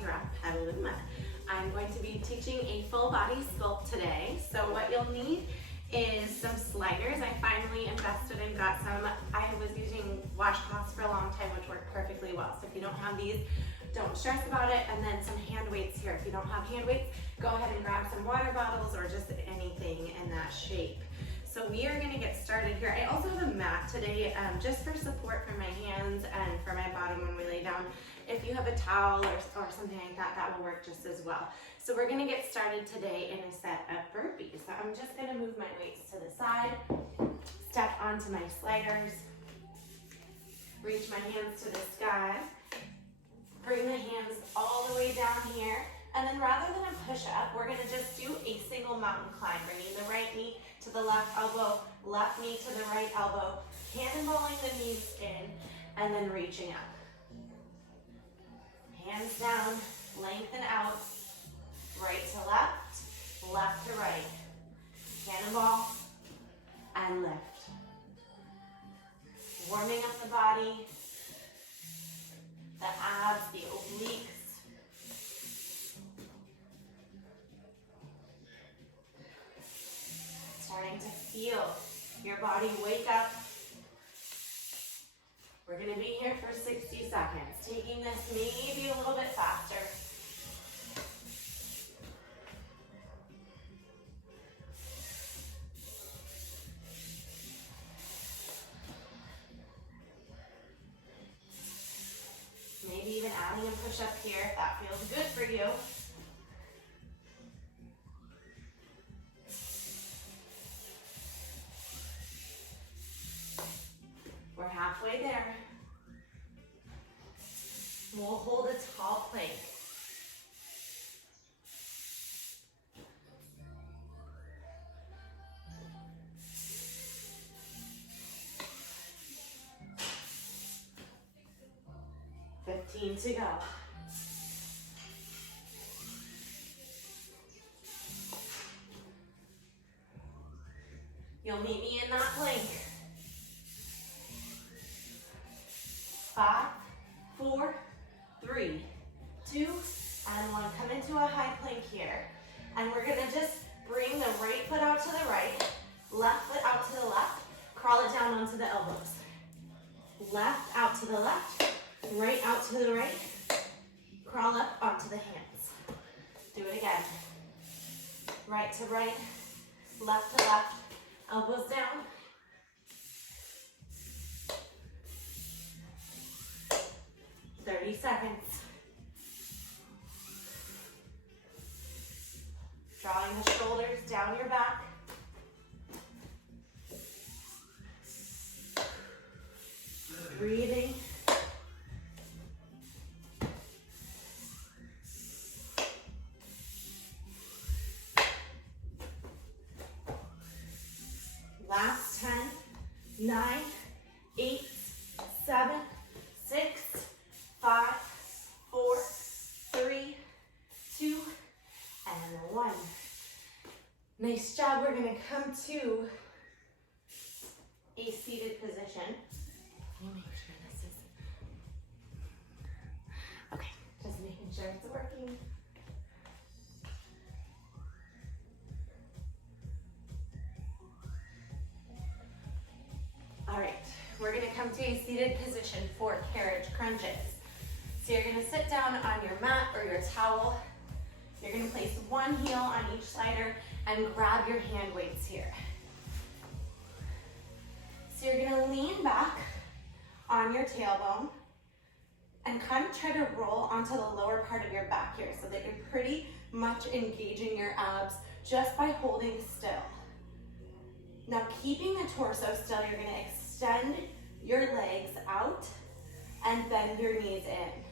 Bodyrok pedal in mud. I'm going to be teaching a full body sculpt today. So what you'll need is some sliders. I finally invested and got some. I was using washcloths for a long time, which worked perfectly well. So if you don't have these, don't stress about it. And then some hand weights here. If you don't have hand weights, go ahead and grab some water bottles or just anything in that shape. So we are going to get started here. I also have a mat today just for support for my hands and for my bottom when we lay down. If you have a towel or something like that, that will work just as well. So we're going to get started today in a set of burpees. So I'm just going to move my weights to the side, step onto my sliders, reach my hands to the sky, bring the hands all the way down here, and then rather than a push-up, we're going to just do a single mountain climb, bringing the right knee to the left elbow, left knee to the right elbow, cannonballing the knees in, and then reaching up. Hands down, lengthen out, right to left, left to right. Cannonball and lift. Warming up the body, the abs, the obliques. Starting to feel your body wake up. We're going to be here for 60 seconds, taking this maybe a little bit faster. Maybe even adding a push-up here if that feels good for you. We're halfway there. We'll hold a tall plank. Fifteen to go. You'll meet me in that plank. 5, 4, 3, 2, and 1. Come into a high plank here. And we're gonna just bring the right foot out to the right, left foot out to the left, crawl it down onto the elbows. Left out to the left, right out to the right, crawl up onto the hands. Do it again. Right to right, left to left, elbows down. 30 seconds. Drawing the shoulders down your back. Breathing. Last 10, 9, 8, 7, 6, 5, 4, 3, 2, and 1. Nice job. We're going to come to a seated position. Let me make sure this is okay. Just making sure it's working. All right, we're going to come to a seated position for Carriage Crunches. So you're going to sit down on your mat or your towel. You're going to place one heel on each slider and grab your hand weights here. So you're going to lean back on your tailbone and kind of try to roll onto the lower part of your back here so that you're pretty much engaging your abs just by holding still. Now keeping the torso still, you're going to extend your legs out and bend your knees in.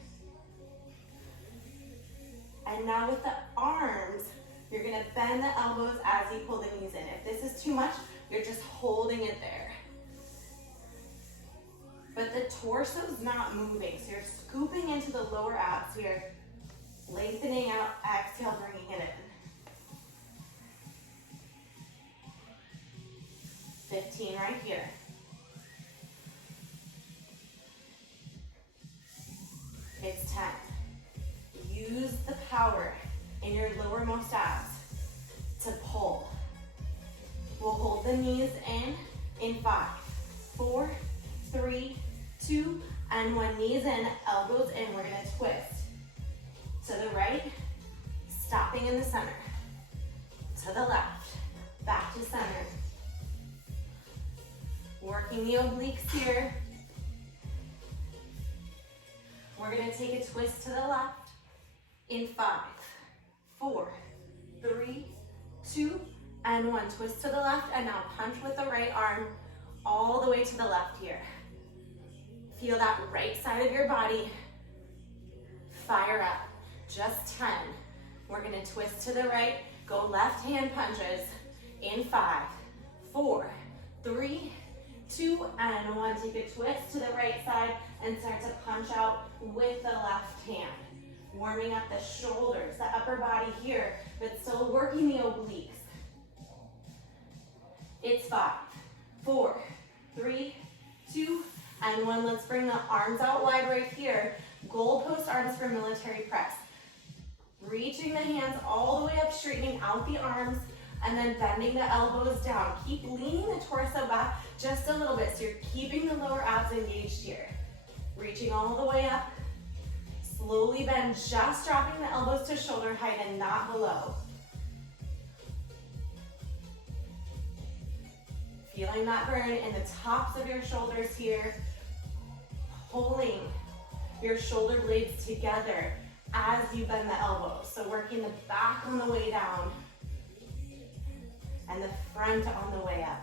And now with the arms, you're gonna bend the elbows as you pull the knees in. If this is too much, you're just holding it there. But the torso's not moving, so you're scooping into the lower abs here, lengthening out, exhale, bringing it in. 15 right here. It's 10. use the power in your lowermost abs to pull. We'll hold the knees in 5, 4, 3, 2, and 1. Knees in, elbows in. We're gonna twist to the right, stopping in the center, to the left, back to center. Working the obliques here. We're gonna take a twist to the left in 5, 4, 3, 2, and 1. Twist to the left, and now punch with the right arm all the way to the left here. Feel that right side of your body fire up. Just 10. We're gonna twist to the right, go left hand punches in 5, 4, 3, 2, and 1. Take a twist to the right side and start to punch out with the left hand. Warming up the shoulders, the upper body here, but still working the obliques. It's 5, 4, 3, 2, and 1. Let's bring the arms out wide right here. Goalpost arms for military press. Reaching the hands all the way up, straightening out the arms, and then bending the elbows down. Keep leaning the torso back just a little bit, so you're keeping the lower abs engaged here. Reaching all the way up. Slowly bend, just dropping the elbows to shoulder height and not below. Feeling that burn in the tops of your shoulders here. Pulling your shoulder blades together as you bend the elbows. So working the back on the way down and the front on the way up.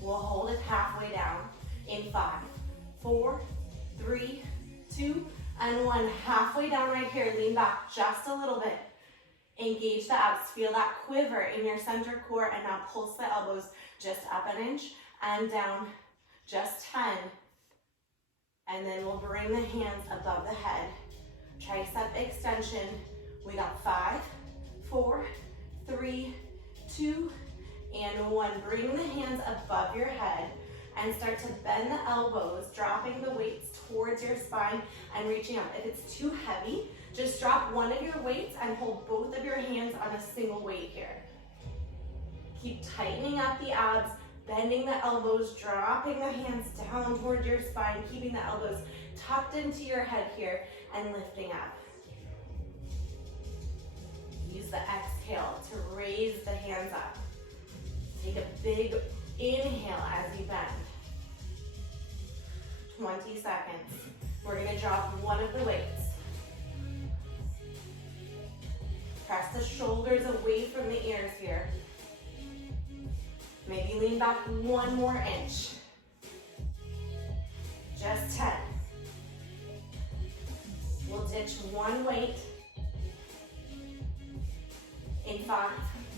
We'll hold it halfway down in 5, 4, 3, 2, and 1. Halfway down right here. Lean back just a little bit. Engage the abs. Feel that quiver in your center core, and now pulse the elbows just up an inch and down. Just 10. And then we'll bring the hands above the head. Tricep extension. We got 5, 4, 3, 2, and 1. Bring the hands above your head and start to bend the elbows, dropping the weights towards your spine and reaching up. If it's too heavy, just drop one of your weights and hold both of your hands on a single weight here. Keep tightening up the abs, bending the elbows, dropping the hands down towards your spine, keeping the elbows tucked into your head here and lifting up. Use the exhale to raise the hands up. Take a big inhale as you bend. 20 seconds. We're gonna drop one of the weights. Press the shoulders away from the ears here. Maybe lean back one more inch. Just 10. We'll ditch one weight. In 5,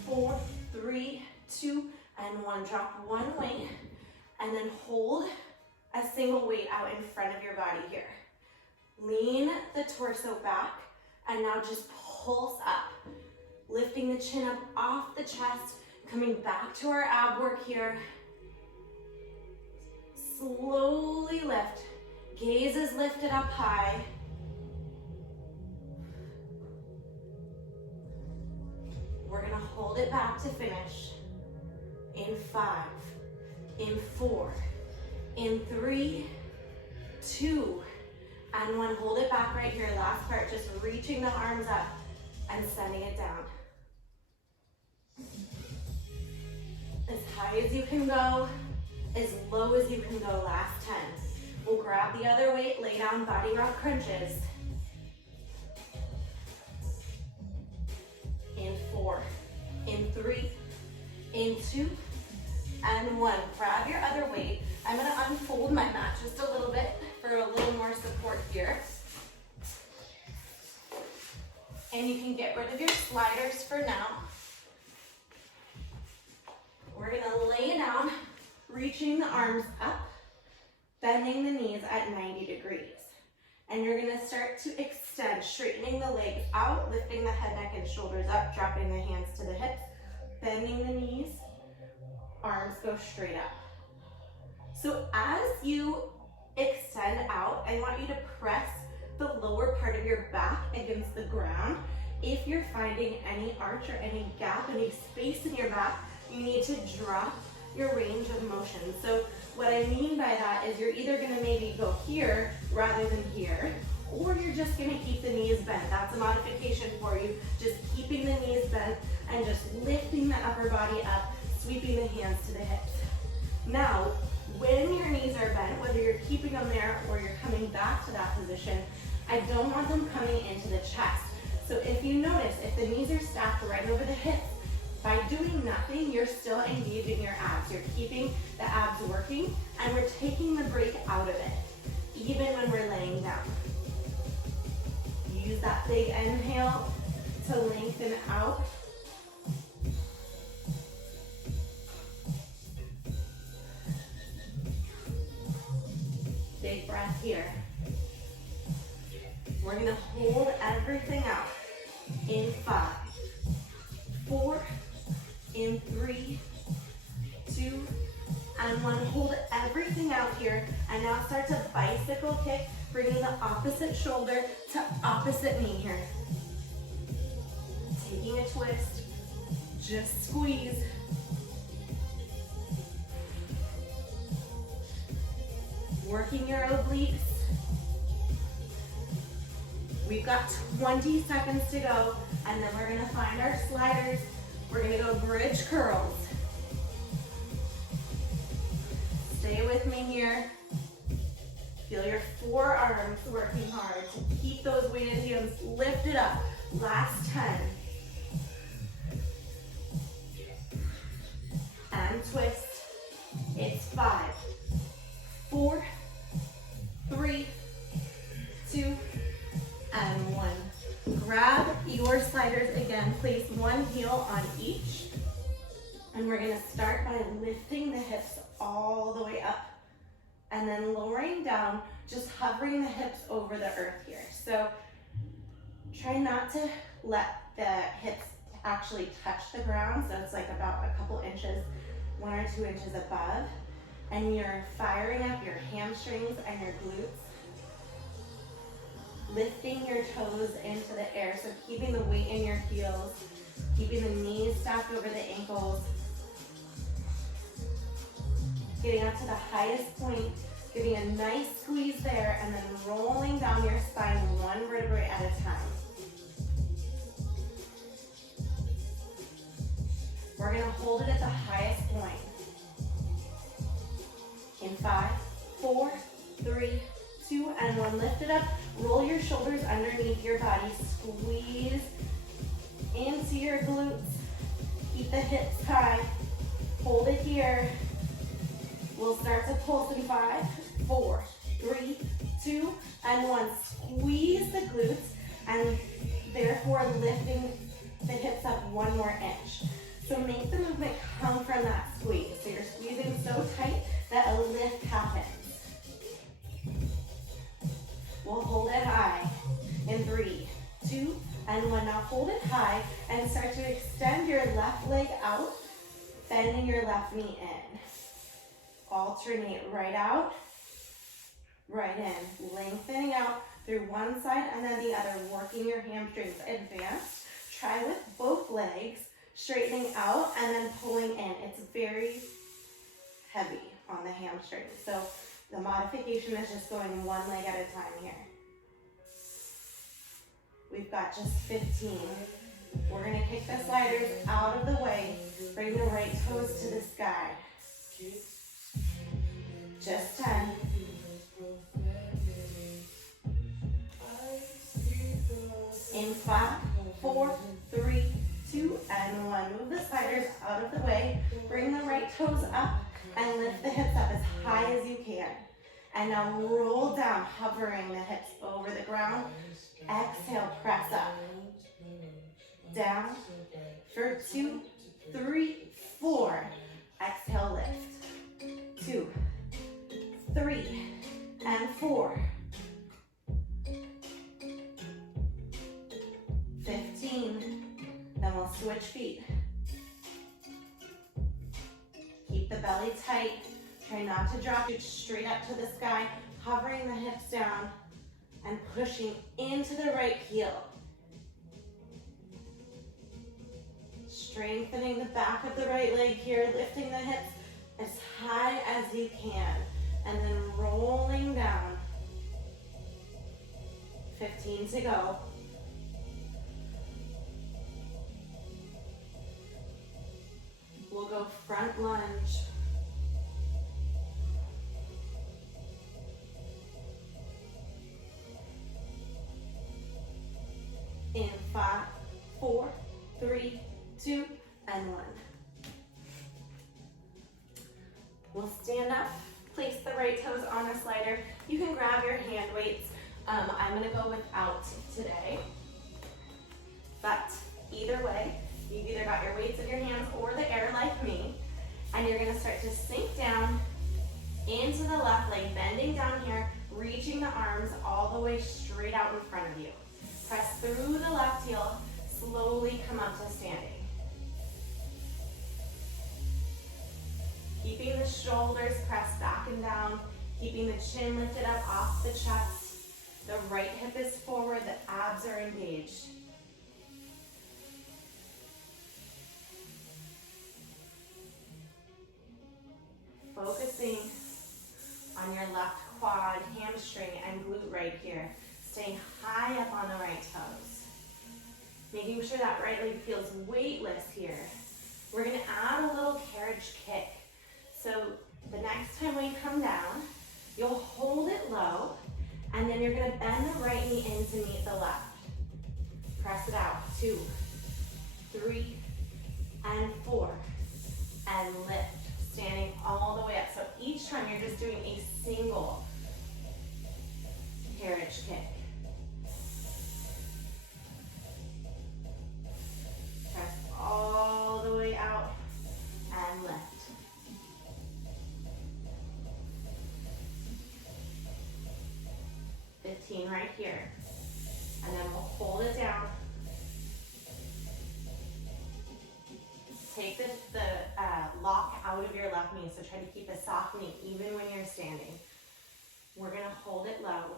4, 3, 2, and 1. Drop one weight and then hold a single weight out in front of your body here. Lean the torso back and now just pulse up. Lifting the chin up off the chest, coming back to our ab work here. Slowly lift. Gaze is lifted up high. We're gonna hold it back to finish. In 5, in 4, in 3, 2, and 1. Hold it back right here. Last part, just reaching the arms up and sending it down. As high as you can go, as low as you can go, last 10. We'll grab the other weight, lay down Bodyrok crunches. In 4, in 3, in 2, and 1. Grab your other weight. I'm gonna unfold my mat just a little bit for a little more support here. And you can get rid of your sliders for now. We're gonna lay down, reaching the arms up, bending the knees at 90 degrees. And you're gonna start to extend, straightening the legs out, lifting the head, neck, and shoulders up, dropping the hands to the hips, bending the knees, arms go straight up. So as you extend out, I want you to press ground. If you're finding any arch or any gap, any space in your back, you need to drop your range of motion. So what I mean by that is you're either gonna maybe go here rather than here, or you're just gonna keep the knees bent. That's a modification for you. Just keeping the knees bent and just lifting the upper body up, sweeping the hands to the hips. Now, when your knees are bent, whether you're keeping them there or you're coming back to that position, I don't want them coming into the chest. So if you notice, if the knees are stacked right over the hips, by doing nothing, you're still engaging your abs. You're keeping the abs working, and we're taking the break out of it, even when we're laying down. Use that big inhale to lengthen out. Big breath here. We're gonna hold everything out in 5, 4, in 3, 2, and 1. Hold everything out here, and now start to bicycle kick, bringing the opposite shoulder to opposite knee here. Taking a twist, just squeeze. Working your obliques. We've got 20 seconds to go, and then we're gonna find our sliders. We're gonna go bridge curls. Stay with me here. Feel your forearms working hard to keep those weighted hands lifted up. Last 10. And twist. It's 5, 4, 3, 2, and 1. Grab your sliders again. Place one heel on each. And we're gonna start by lifting the hips all the way up and then lowering down, just hovering the hips over the earth here. So try not to let the hips actually touch the ground. So it's like about a couple inches, 1 or 2 inches above. And you're firing up your hamstrings and your glutes. Lifting your toes into the air, so keeping the weight in your heels, keeping the knees stacked over the ankles, getting up to the highest point, getting a nice squeeze there, and then rolling down your spine 1 vertebrae at a time. We're gonna hold it at the highest point. In 5, 4, 3, 2, and 1. Lift it up. Roll your shoulders underneath your body. Squeeze into your glutes. Keep the hips high. Hold it here. We'll start to pulse in 5, 4, 3, 2, and 1. Squeeze the glutes, and therefore lifting the hips up 1 more inch. So make the movement come from that squeeze. So you're squeezing so tight that a lift happens. We'll hold it high in 3, 2, and 1. Now hold it high and start to extend your left leg out, bending your left knee in. Alternate right out, right in, lengthening out through one side and then the other, working your hamstrings. Advance. Try with both legs, straightening out and then pulling in. It's very heavy on the hamstrings. So the modification is just going 1 leg at a time here. We've got just 15. We're gonna kick the sliders out of the way. Bring the right toes to the sky. Just 10. In 5, 4, 3, 2, and 1. Move the sliders out of the way. Bring the right toes up and lift the hips up as high as you can. And now roll down, hovering the hips over the ground. Exhale, press up. Down for 2, 3, 4. Exhale, lift. 2, 3, and 4. 15. Then we'll switch feet. Keep the belly tight. Try not to drop it straight up to the sky, hovering the hips down and pushing into the right heel. Strengthening the back of the right leg here, lifting the hips as high as you can, and then rolling down. 15 to go. We'll go front lunge. In 5, 4, 3, 2, and 1. We'll stand up, place the right toes on the slider. You can grab your hand weights. I'm gonna go without today. But either way, you've either got your weights in your hands or the air like me, and you're gonna start to sink down into the left leg, bending down here, reaching the arms all the way straight out in front of you. Press through the left heel, slowly come up to standing. Keeping the shoulders pressed back and down, keeping the chin lifted up off the chest. The right hip is forward, the abs are engaged. Focusing on your left quad, hamstring, and glute right here. Staying high up on the right toes. Making sure that right leg feels weightless here. We're gonna add a little carriage kick. So the next time we come down, you'll hold it low, and then you're gonna bend the right knee in to meet the left. Press it out, 2, 3, and 4, and lift. Standing all the way up. So each time you're just doing a single carriage kick. Press all the way out and lift. Right here. And then we'll hold it down. Take the lock out of your left knee, so try to keep a soft knee even when you're standing. We're gonna hold it low.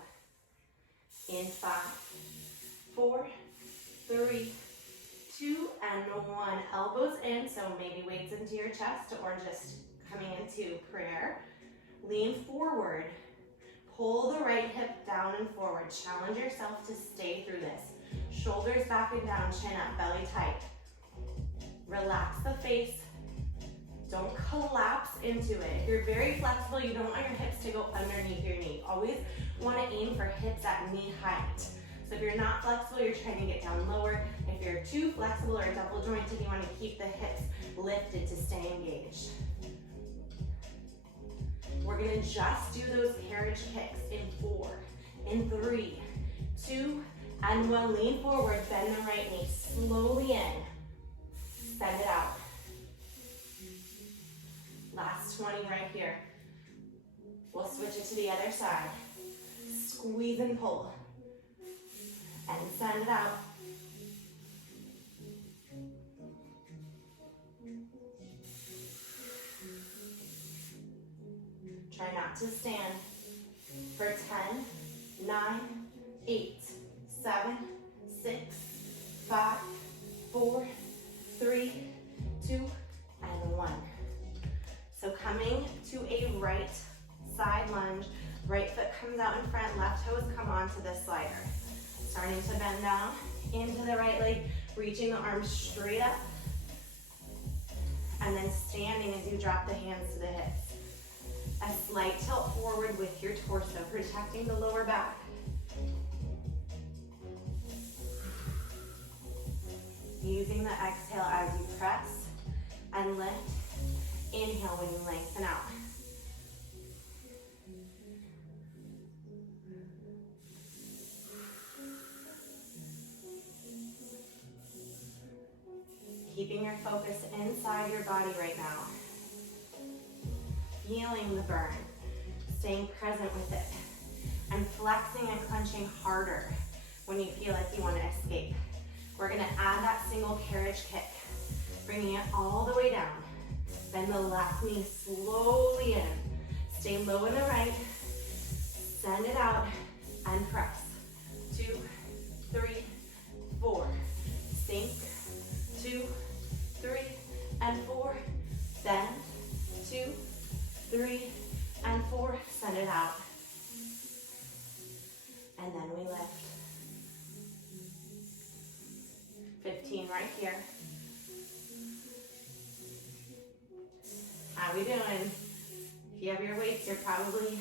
In 5, 4, 3, 2, and 1. Elbows in, so maybe weights into your chest or just coming into prayer. Lean forward. Pull the right hip down and forward. Challenge yourself to stay through this. Shoulders back and down, chin up, belly tight. Relax the face. Don't collapse into it. If you're very flexible, you don't want your hips to go underneath your knee. Always want to aim for hips at knee height. So if you're not flexible, you're trying to get down lower. If you're too flexible or double jointed, you want to keep the hips lifted to stay engaged. We're gonna just do those carriage kicks in 4, in 3, 2, and 1. Lean forward, bend the right knee, slowly in. Send it out. Last 20 right here. We'll switch it to the other side. Squeeze and pull. And send it out. Try not to stand for 10, 9, 8, 7, 6, 5, 4, 3, 2, and 1. So coming to a right side lunge, right foot comes out in front, left toes come onto the slider. Starting to bend down into the right leg, reaching the arms straight up, and then standing as you drop the hands to the hips. A slight tilt forward with your torso, protecting the lower back. Using the exhale as you press and lift. Inhale when you lengthen out. Keeping your focus inside your body right now. Feeling the burn, staying present with it, and flexing and crunching harder when you feel like you want to escape. We're gonna add that single carriage kick, bringing it all the way down. Bend the left knee slowly in. Stay low in the right, send it out, and press. 2, 3, 4. Sink, 2, it out. And then we lift. 15 right here. How we doing? If you have your weights, you're probably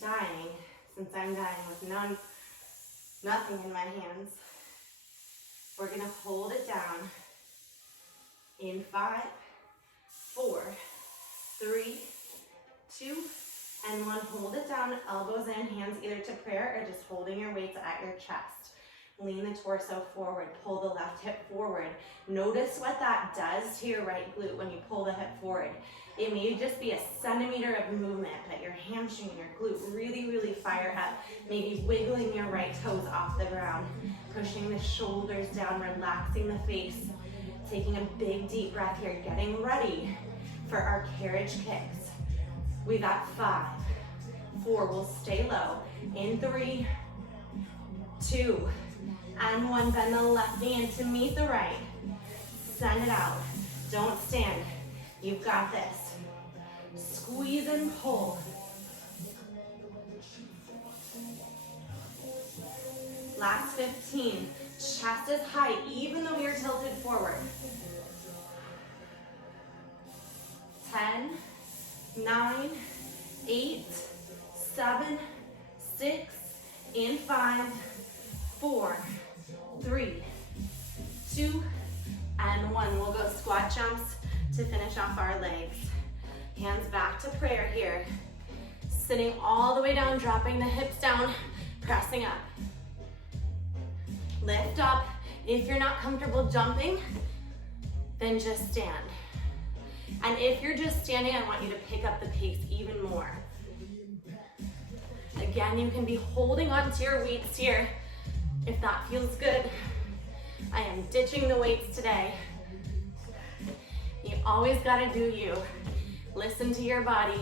dying, since I'm dying with nothing in my hands. We're gonna hold it down in 5, 4, 3, 2, and 1. Hold it down, elbows in, hands either to prayer or just holding your weights at your chest. Lean the torso forward, pull the left hip forward. Notice what that does to your right glute when you pull the hip forward. It may just be a centimeter of movement, but your hamstring and your glute really fire up. Maybe wiggling your right toes off the ground, pushing the shoulders down, relaxing the face, taking a big deep breath here, getting ready for our carriage kicks. We got 5, 4, we'll stay low. In 3, 2, and 1, bend the left knee in to meet the right. Send it out. Don't stand. You've got this. Squeeze and pull. Last 15. Chest is high, even though you're tilted forward. 10, 9, 8, 7, 6, in 5, 4, 3, 2, and 1. We'll go squat jumps to finish off our legs. Hands back to prayer here. Sitting all the way down, dropping the hips down, pressing up. Lift up. If you're not comfortable jumping, then just stand. And if you're just standing, I want you to pick up the pace even more. Again, you can be holding onto your weights here if that feels good. I am ditching the weights today. You always gotta do you. Listen to your body.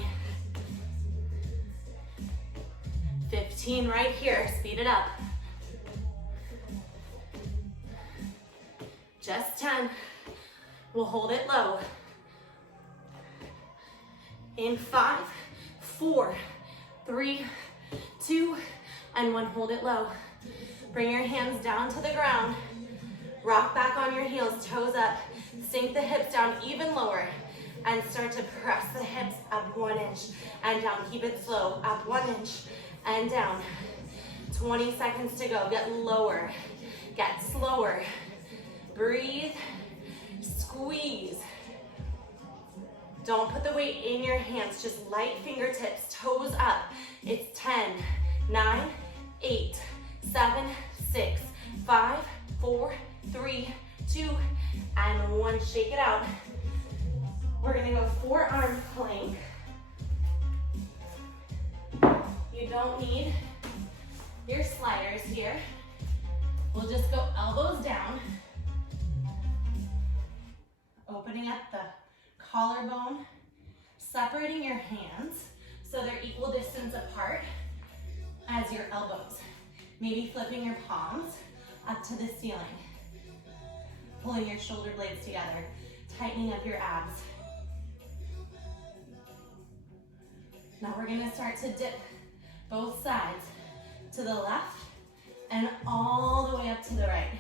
15 right here, speed it up. Just 10. We'll hold it low. In 5, 4, 3, 2, and 1. Hold it low. Bring your hands down to the ground. Rock back on your heels, toes up. Sink the hips down even lower. And start to press the hips up 1 inch and down. Keep it slow. Up 1 inch and down. 20 seconds to go. Get lower. Get slower. Breathe. Squeeze. Don't put the weight in your hands. Just light fingertips, toes up. It's 10, 9, 8, 7, 6, 5, 4, 3, 2, and 1. Shake it out. We're gonna go forearm plank. You don't need your sliders here. We'll just go elbows down. Opening up the collarbone, separating your hands so they're equal distance apart as your elbows. Maybe flipping your palms up to the ceiling. Pulling your shoulder blades together, tightening up your abs. Now we're gonna start to dip both sides to the left and all the way up to the right.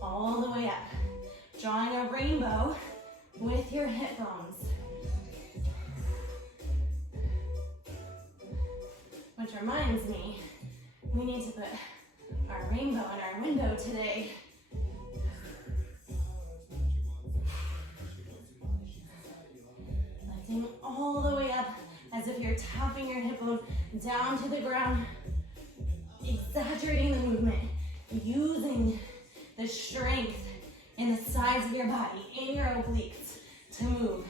All the way up. Drawing a rainbow with your hip bones. Which reminds me, we need to put our rainbow in our window today. Lifting all the way up as if you're tapping your hip bone down to the ground. Exaggerating the movement. Using the strength in the sides of your body, in your obliques, to move.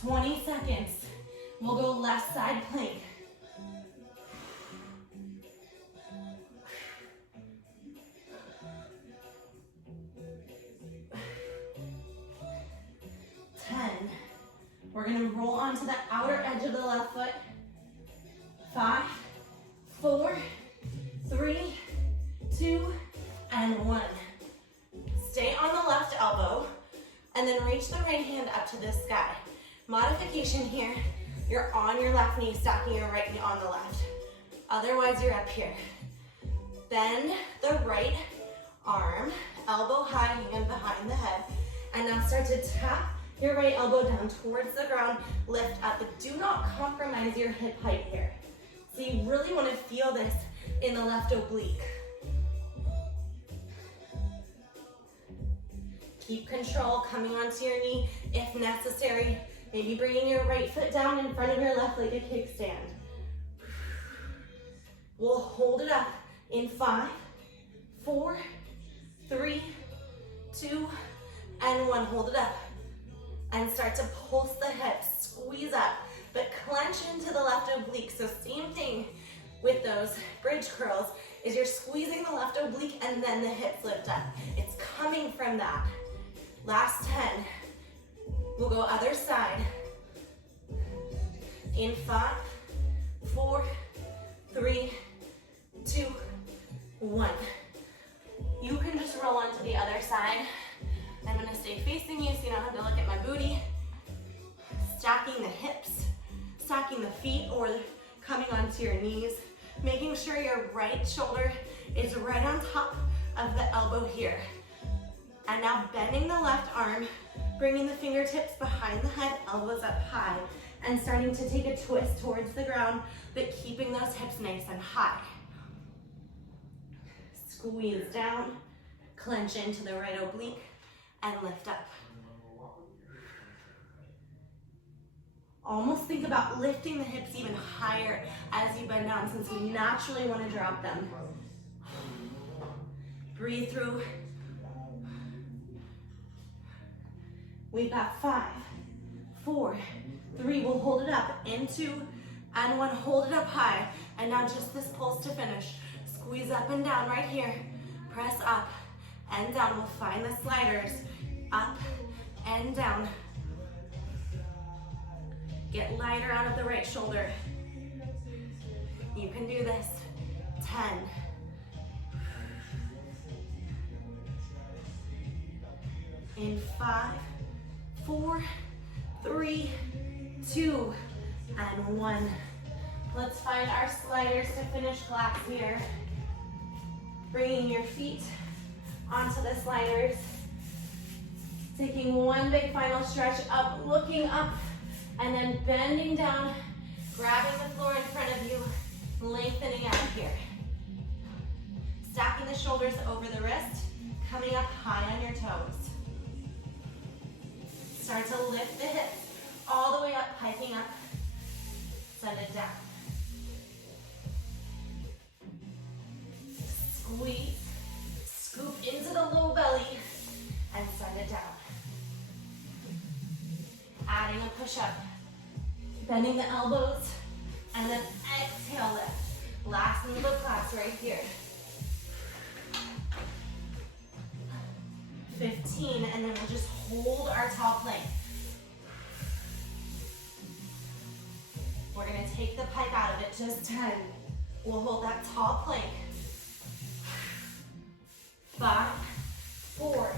20 seconds. We'll go left side plank. We're gonna roll onto the outer edge of the left foot. 5, 4, 3, 2, and 1. Stay on the left elbow and then reach the right hand up to the sky. Modification here you're on your left knee, stacking your right knee on the left. Otherwise, you're up here. Bend the right arm, elbow high, hand behind the head. And now start to tap your right elbow down towards the ground, lift up, but do not compromise your hip height here. So you really want to feel this in the left oblique. Keep control, coming onto your knee if necessary. Maybe bringing your right foot down in front of your left leg, a kickstand. We'll hold it up in 5, 4, 3, 2, and 1. Hold it up. And start to pulse the hips, squeeze up, but clench into the left oblique. So same thing with those bridge curls, is you're squeezing the left oblique and then the hips lift up. It's coming from that. Last 10. We'll go other side. In 5, 4, 3, 2, 1. You can just roll onto the other side. I'm gonna stay facing you so you don't have to look at my booty. Stacking the hips, stacking the feet or coming onto your knees. Making sure your right shoulder is right on top of the elbow here. And now bending the left arm, bringing the fingertips behind the head, elbows up high, and starting to take a twist towards the ground, but keeping those hips nice and high. Squeeze down, clench into the right oblique, and lift up. Almost think about lifting the hips even higher as you bend down, since we naturally want to drop them. Breathe through. We've got 5, 4, 3, we'll hold it up, in 2, and 1, hold it up high, and now just this pulse to finish. Squeeze up and down right here, press up and down. We'll find the sliders, up and down. Get lighter out of the right shoulder. You can do this. 10. In 5, 4, 3, 2, and 1. Let's find our sliders to finish class here. Bringing your feet onto the sliders. Taking one big final stretch up, looking up, and then bending down, grabbing the floor in front of you, lengthening out here. Stacking the shoulders over the wrist, coming up high on your toes. Start to lift the hips all the way up, hiking up, send it down. Squeeze, scoop into the low belly, and send it down. Adding a push-up, bending the elbows, and then exhale lift. Last move of class right here. 15, and then we'll just hold our tall plank. We're gonna take the pike out of it, just 10. We'll hold that tall plank. 5, 4,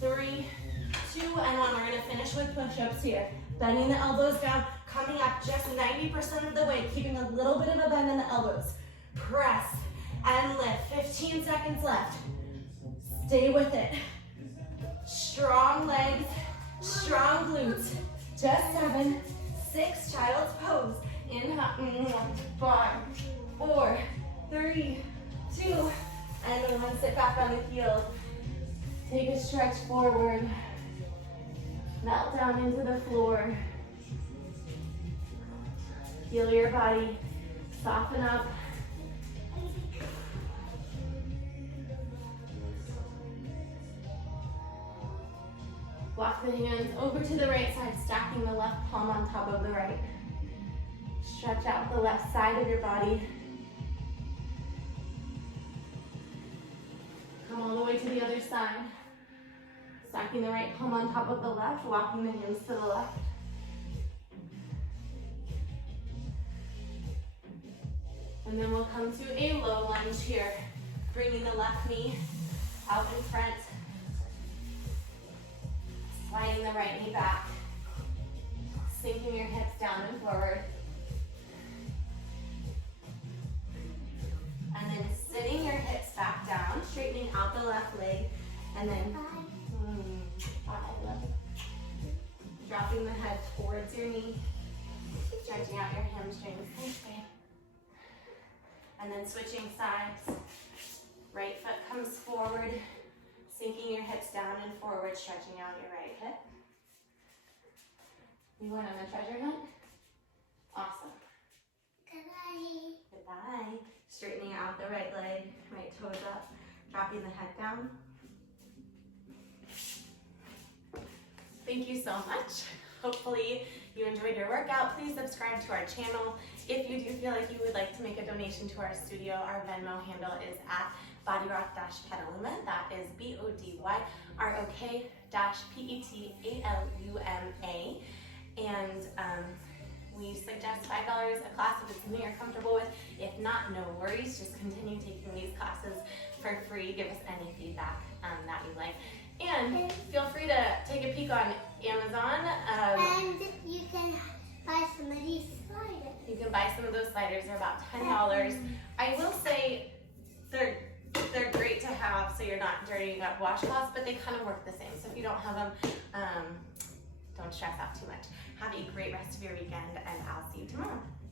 3, 2, and 1. We're gonna finish with push-ups here. Bending the elbows down, coming up just 90% of the way, keeping a little bit of a bend in the elbows. Press and lift. 15 seconds left. Stay with it. Strong legs, strong glutes. Just 7, 6, child's pose. Inhale, 5, 4, 3, 2, and 1. Sit back on the heels. Take a stretch forward. Melt down into the floor. Feel your body soften up. Walk the hands over to the right side, stacking the left palm on top of the right. Stretch out the left side of your body. Come all the way to the other side. Stacking the right palm on top of the left, walking the hands to the left. And then we'll come to a low lunge here, bringing the left knee out in front. Sliding the right knee back, sinking your hips down and forward. And then, I love it. Dropping the head towards your knee, stretching out your hamstrings. Thanks, babe. And then switching sides. Right foot comes forward, sinking your hips down and forward, stretching out your right hip. You going on a treasure hunt? Awesome. Goodbye. Goodbye. Straightening out the right leg, right toes up, dropping the head down. Thank you so much. Hopefully you enjoyed your workout. Please subscribe to our channel. If you do feel like you would like to make a donation to our studio, our Venmo handle is at Bodyrok-Petaluma. That is BODYROK-PETALUMA. And we suggest $5 a class if it's something you're comfortable with. If not, no worries. Just continue taking these classes for free. Give us any feedback that you like. And feel free to take a peek on Amazon. And you can buy some of these sliders. You can buy some of those sliders. They're about $10. I will say they're great to have so you're not dirtying up washcloths, but they kind of work the same. So if you don't have them, don't stress out too much. Have a great rest of your weekend, and I'll see you tomorrow.